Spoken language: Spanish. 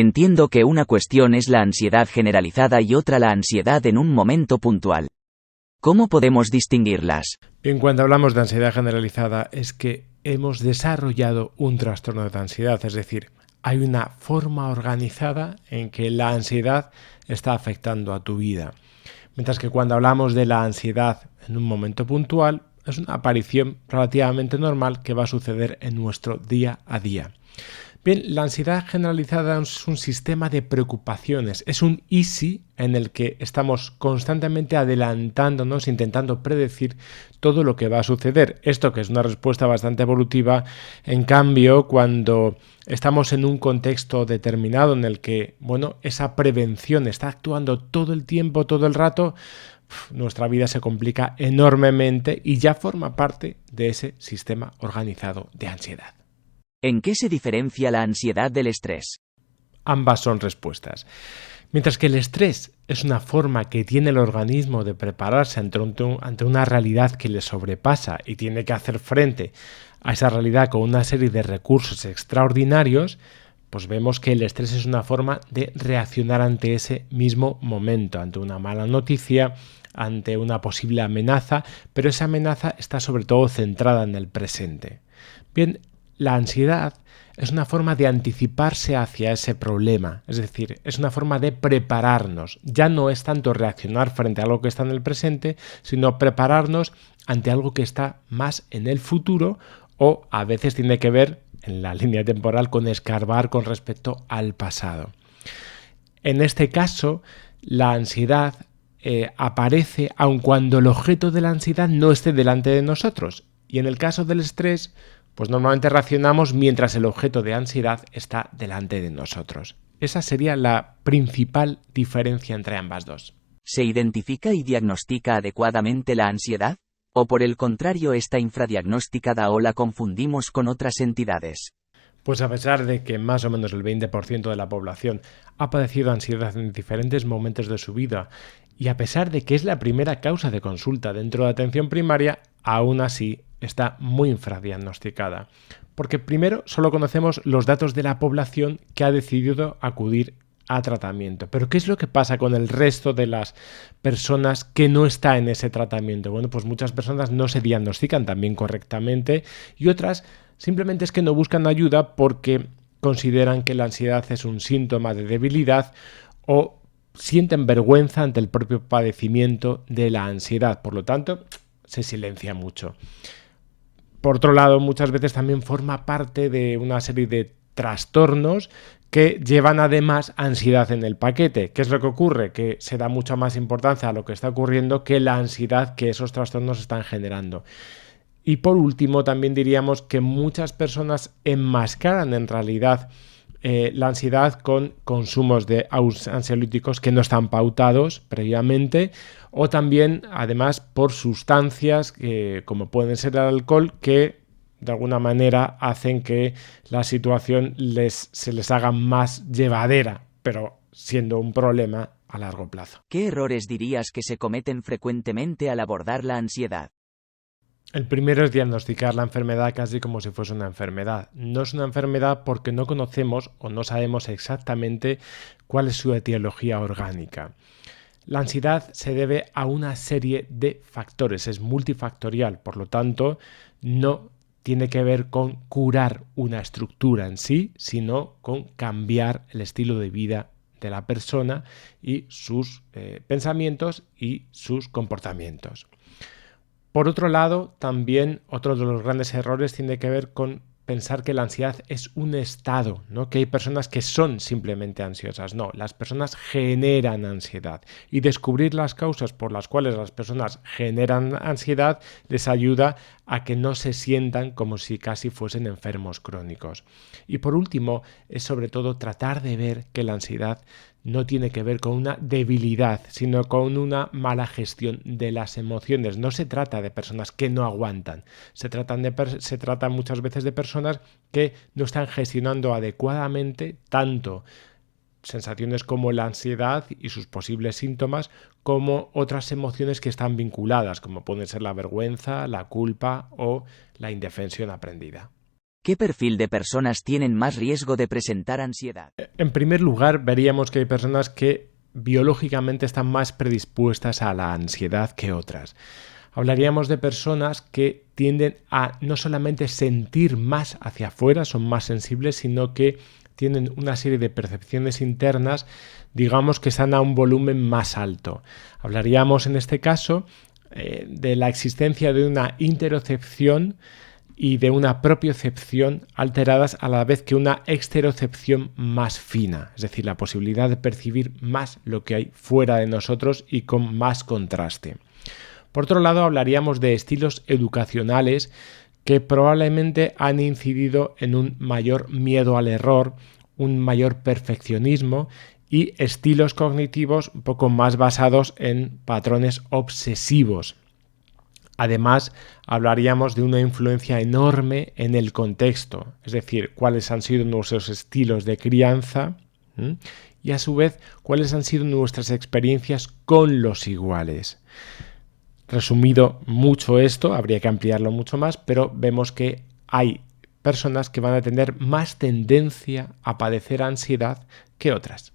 Entiendo que una cuestión es la ansiedad generalizada y otra la ansiedad en un momento puntual. ¿Cómo podemos distinguirlas? Bien, cuando hablamos de ansiedad generalizada es que hemos desarrollado un trastorno de ansiedad, es decir, hay una forma organizada en que la ansiedad está afectando a tu vida. Mientras que cuando hablamos de la ansiedad en un momento puntual, es una aparición relativamente normal que va a suceder en nuestro día a día. Bien, la ansiedad generalizada es un sistema de preocupaciones, es un easy en el que estamos constantemente adelantándonos, intentando predecir todo lo que va a suceder. Esto que es una respuesta bastante evolutiva, en cambio, cuando estamos en un contexto determinado en el que, esa prevención está actuando todo el tiempo, todo el rato, nuestra vida se complica enormemente y ya forma parte de ese sistema organizado de ansiedad. ¿En qué se diferencia la ansiedad del estrés? Ambas son respuestas. Mientras que el estrés es una forma que tiene el organismo de prepararse ante una realidad que le sobrepasa y tiene que hacer frente a esa realidad con una serie de recursos extraordinarios, pues vemos que el estrés es una forma de reaccionar ante ese mismo momento, ante una mala noticia, ante una posible amenaza, pero esa amenaza está sobre todo centrada en el presente. Bien, la ansiedad es una forma de anticiparse hacia ese problema, es decir, es una forma de prepararnos. Ya no es tanto reaccionar frente a algo que está en el presente, sino prepararnos ante algo que está más en el futuro o a veces tiene que ver en la línea temporal con escarbar con respecto al pasado. En este caso, la ansiedad aparece aun cuando el objeto de la ansiedad no esté delante de nosotros. Y en el caso del estrés, pues normalmente reaccionamos mientras el objeto de ansiedad está delante de nosotros. Esa sería la principal diferencia entre ambas dos. ¿Se identifica y diagnostica adecuadamente la ansiedad? ¿O por el contrario está infradiagnosticada o la confundimos con otras entidades? Pues a pesar de que más o menos el 20% de la población ha padecido ansiedad en diferentes momentos de su vida y a pesar de que es la primera causa de consulta dentro de atención primaria, aún así está muy infradiagnosticada. Porque primero solo conocemos los datos de la población que ha decidido acudir a tratamiento. Pero ¿qué es lo que pasa con el resto de las personas que no está en ese tratamiento? Bueno, pues muchas personas no se diagnostican también correctamente y otras simplemente es que no buscan ayuda porque consideran que la ansiedad es un síntoma de debilidad o sienten vergüenza ante el propio padecimiento de la ansiedad. Por lo tanto, se silencia mucho. Por otro lado, muchas veces también forma parte de una serie de trastornos que llevan además ansiedad en el paquete. ¿Qué es lo que ocurre? Que se da mucha más importancia a lo que está ocurriendo que la ansiedad que esos trastornos están generando. Y por último, también diríamos que muchas personas enmascaran en realidad la ansiedad con consumos de ansiolíticos que no están pautados previamente o también, además, por sustancias como pueden ser el alcohol que de alguna manera hacen que la situación se les haga más llevadera, pero siendo un problema a largo plazo. ¿Qué errores dirías que se cometen frecuentemente al abordar la ansiedad? El primero es diagnosticar la enfermedad casi como si fuese una enfermedad. No es una enfermedad porque no conocemos o no sabemos exactamente cuál es su etiología orgánica. La ansiedad se debe a una serie de factores, es multifactorial, por lo tanto, no tiene que ver con curar una estructura en sí, sino con cambiar el estilo de vida de la persona y sus pensamientos y sus comportamientos. Por otro lado, también otro de los grandes errores tiene que ver con pensar que la ansiedad es un estado, ¿no? Que hay personas que son simplemente ansiosas. No, las personas generan ansiedad y descubrir las causas por las cuales las personas generan ansiedad les ayuda a que no se sientan como si casi fuesen enfermos crónicos. Y por último, es sobre todo tratar de ver que la ansiedad no tiene que ver con una debilidad, sino con una mala gestión de las emociones. No se trata de personas que no aguantan, se trata muchas veces de personas que no están gestionando adecuadamente tanto sensaciones como la ansiedad y sus posibles síntomas, como otras emociones que están vinculadas, como pueden ser la vergüenza, la culpa o la indefensión aprendida. ¿Qué perfil de personas tienen más riesgo de presentar ansiedad? En primer lugar, veríamos que hay personas que biológicamente están más predispuestas a la ansiedad que otras. Hablaríamos de personas que tienden a no solamente sentir más hacia afuera, son más sensibles, sino que tienen una serie de percepciones internas, digamos que están a un volumen más alto. Hablaríamos en este caso de la existencia de una interocepción y de una propiocepción alteradas a la vez que una exterocepción más fina, es decir, la posibilidad de percibir más lo que hay fuera de nosotros y con más contraste. Por otro lado, hablaríamos de estilos educacionales que probablemente han incidido en un mayor miedo al error, un mayor perfeccionismo y estilos cognitivos un poco más basados en patrones obsesivos. Además, hablaríamos de una influencia enorme en el contexto, es decir, cuáles han sido nuestros estilos de crianza y a su vez cuáles han sido nuestras experiencias con los iguales. Resumido mucho esto, habría que ampliarlo mucho más, pero vemos que hay personas que van a tener más tendencia a padecer ansiedad que otras.